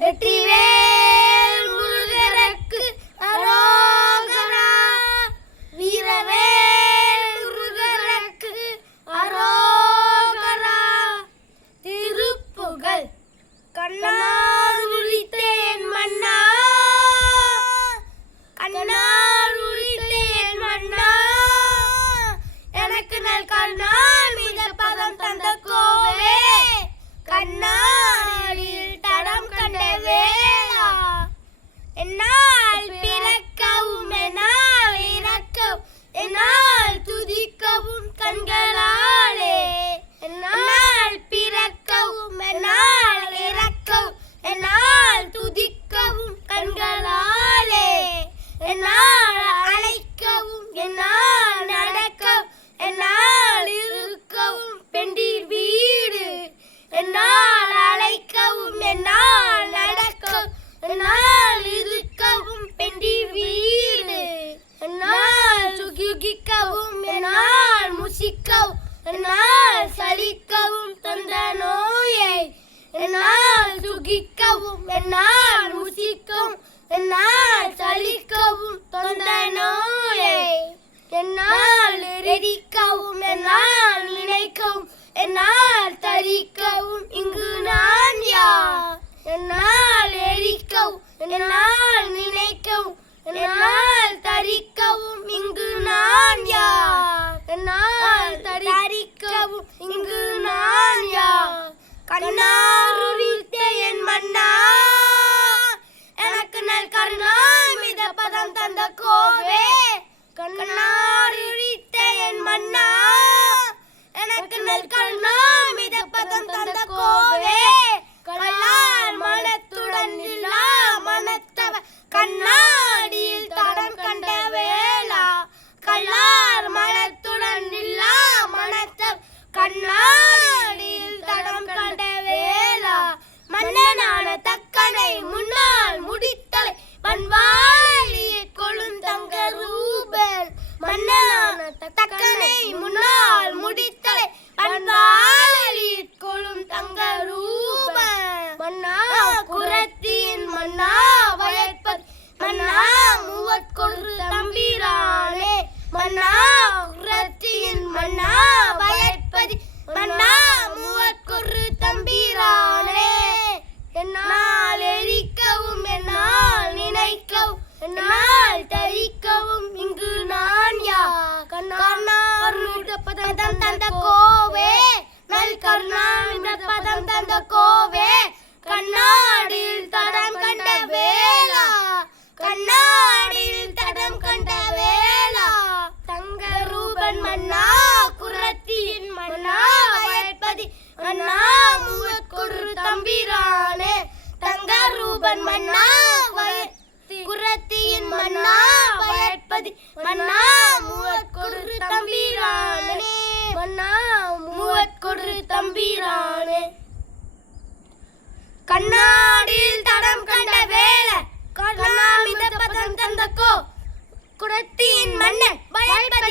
வெற்றிவேல் முருகனுக்கு அரோகரா. வீரவேல் முருகனுக்கு அரோகரா. திருப்புகழ். கண்ணார் உரித்தேன் மன்னா. கண்ணார் உரித்தேன் மன்னா. எனக்கு நல் கண்ணாமி. என்னால் சலிக்கவும் தந்த நோயை என்னால் சுகிக்கவும் என்னால் முசிக்கவும் என்னால் சலிக்கவும் தந்த நோயை என்னால் எரிக்கவும் என்னால் நினைக்கவும் என்னால் Good night. குப்பன் மன்னா குரத்தியின் மன்னா வயற்பதி மன்னா மூவற்கொரு தம்பிரானே. மன்னா மூவற்கொரு தம்பிரானே. கண்ணாடியில் தடம் கண்ட வேலை. கண்ணாமித பதம் தந்தக்கோ. குரத்தியின் மன்னன் வயற்பதி